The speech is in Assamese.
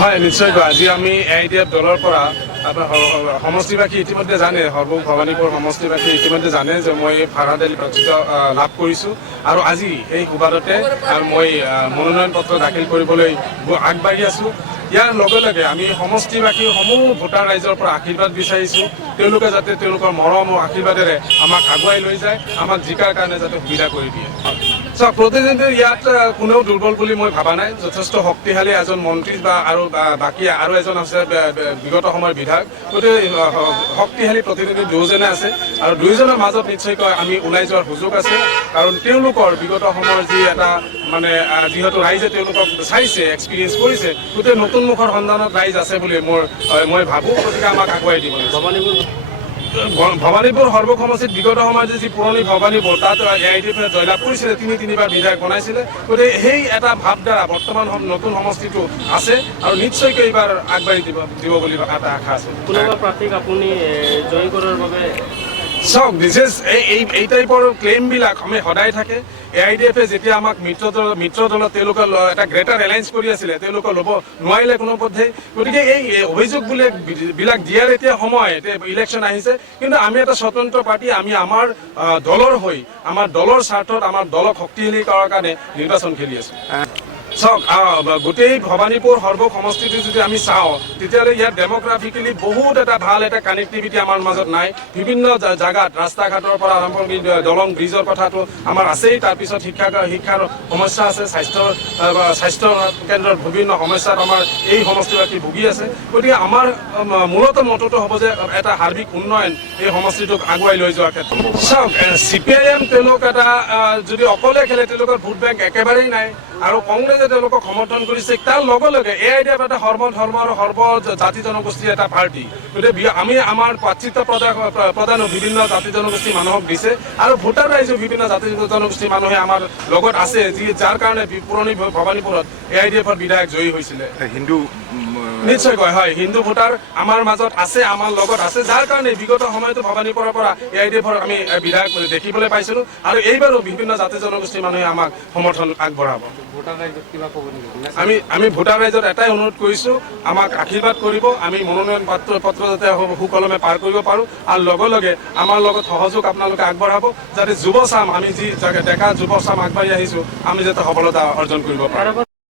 হয়, নিশ্চয়কৈ আজি আমি AIDF দলৰ পৰা সমষ্টিবাসী ইতিমধ্যে জানে, ভৱানীপুৰ সমষ্টিবাসী ইতিমধ্যে জানে যে মই ফাৰাদেল প্ৰাৰ্থিত্ব লাভ কৰিছোঁ আৰু আজি এই সুবাদতে মই মনোনয়ন পত্ৰ দাখিল কৰিবলৈ আগবাঢ়ি আছোঁ। ইয়াৰ লগে লগে আমি সমষ্টিবাসী সমূহ ভোটাৰ ৰাইজৰ পৰা আশীৰ্বাদ বিচাৰিছোঁ, তেওঁলোকে যাতে তেওঁলোকৰ মৰম আৰু আশীৰ্বাদেৰে আমাক আগুৱাই লৈ যায়, আমাক জিকাৰ কাৰণে যাতে সুবিধা কৰি দিয়ে। চাওক, প্ৰতিনিধি ইয়াত কোনেও দুৰ্বল বুলি মই ভাবা নাই। যথেষ্ট শক্তিশালী এজন মন্ত্ৰী বা আৰু বাকী আৰু এজন আছে বিগত সময়ৰ বিধায়ক, গতিকে শক্তিশালী প্ৰতিনিধি দুয়োজনে আছে আৰু দুয়োজনৰ মাজত নিশ্চয়কৈ আমি ওলাই যোৱাৰ সুযোগ আছে। কাৰণ তেওঁলোকৰ বিগত সময়ৰ যি এটা যিহেতু ৰাইজে তেওঁলোকক চাইছে, এক্সপিৰিয়েঞ্চ কৰিছে, গোটেই নতুন মুখৰ সন্ধানত ৰাইজ আছে বুলি মই ভাবোঁ। গতিকে আমাক আগুৱাই দিব লাগিব। ভৱানীপুৰ সৰ্ব সমষ্টিত বিগত সময়ত যি পুৰণি ভৱানীপুৰ, তাত AIDF জয়লাভ কৰিছিলে, তিনিবাৰ বিধায়ক বনাইছিলে। গতিকে সেই এটা ভাৱধাৰা বৰ্তমান নতুন সমষ্টিটো আছে আৰু নিশ্চয়কৈ এইবাৰ আগবাঢ়ি দিব বুলি এটা আশা আছে। কোনোবা প্ৰাৰ্থীক আপুনি জয়ী কৰাৰ বাবে চাওক, বিশেষ এই টাইপৰ ক্লেইমবিলাক আমি সদায় থাকে। AIDF যেতিয়া আমাক মিত্ৰ দলত তেওঁলোকে এটা গ্ৰেটাৰ এলায়েন্স কৰি আছিলে, তেওঁলোকে ল'ব নোৱাৰিলে কোনোপধ্যেই। গতিকে এই অভিযোগবিলাক দিয়াৰ এতিয়া সময়, ইলেকশ্যন আহিছে, কিন্তু আমি এটা স্বতন্ত্ৰ পাৰ্টি, আমি আমাৰ দলৰ হৈ, আমাৰ দলৰ স্বাৰ্থত, আমাৰ দলক শক্তিশালী কৰাৰ কাৰণে নিৰ্বাচন খেলি আছোঁ। চাওক, গোটেই ভৱানীপুৰ সৰ্ব সমষ্টিটো যদি আমি চাওঁ, তেতিয়াহ'লে ইয়াত ডেম'গ্ৰাফিকেলি বহুত এটা ভাল এটা কানেক্টিভিটি আমাৰ মাজত নাই। বিভিন্ন জাগাত ৰাস্তা ঘাটৰ পৰা আৰম্ভ কৰি দলং ব্ৰিজৰ কথাটো আমাৰ আছেই। তাৰপিছত শিক্ষাৰ সমস্যা আছে, স্বাস্থ্য কেন্দ্ৰৰ বিভিন্ন সমস্যাত আমাৰ এই সমষ্টিবাসী ভুগি আছে। গতিকে আমাৰ মূলত মতটো হ'ব যে এটা সাৰ্বিক উন্নয়ন এই সমষ্টিটোক আগুৱাই লৈ যোৱাৰ ক্ষেত্ৰত। চাওক, CPIM তেওঁলোক এটা যদি অকলে খেলে, তেওঁলোকৰ ভোট বেংক একেবাৰেই নাই আৰু কংগ্ৰেছে তেওঁলোকক সমৰ্থন কৰিছে। তাৰ লগে লগে AIDF এটা সৰ্ব ধৰ্ম আৰু সৰ্ব জাতি জনগোষ্ঠীৰ এটা পাৰ্টি। গতিকে আমি আমাৰ প্ৰাৰ্থিত্ব প্ৰদানো বিভিন্ন জাতি জনগোষ্ঠীৰ মানুহক দিছে আৰু ভোটাৰ ৰাইজো বিভিন্ন জাতি জনগোষ্ঠীৰ মানুহে আমাৰ লগত আছে, যাৰ কাৰণে পুৰণি ভৱানীপুৰত AIDFৰ বিধায়ক জয়ী হৈছিলে। নিশ্চয়কৈ হয়, হিন্দু ভোটাৰ আমাৰ মাজত আছে, আমাৰ লগত আছে, যাৰ কাৰণে বিগত সময়তো ভৱানীপুৰৰ পৰা AIDFৰ আমি বিধায়ক দেখিবলৈ পাইছিলোঁ আৰু এইবাৰো বিভিন্ন জাতি জনগোষ্ঠীৰ মানুহে আমাক সমৰ্থন আগবঢ়াব। আমি ভোটাৰ ৰাইজত এটাই অনুৰোধ কৰিছোঁ, আমাক আশীৰ্বাদ কৰিব, আমি মনোনয়ন পত্ৰ যাতে সুকলমে পাৰ কৰিব পাৰোঁ আৰু লগে লগে আমাৰ লগত সহযোগ আপোনালোকে আগবঢ়াব, যাতে যুৱচাম, আমি যি ডেকা যুৱচাম আগবাঢ়ি আহিছোঁ, আমি যাতে সফলতা অৰ্জন কৰিব পাৰোঁ।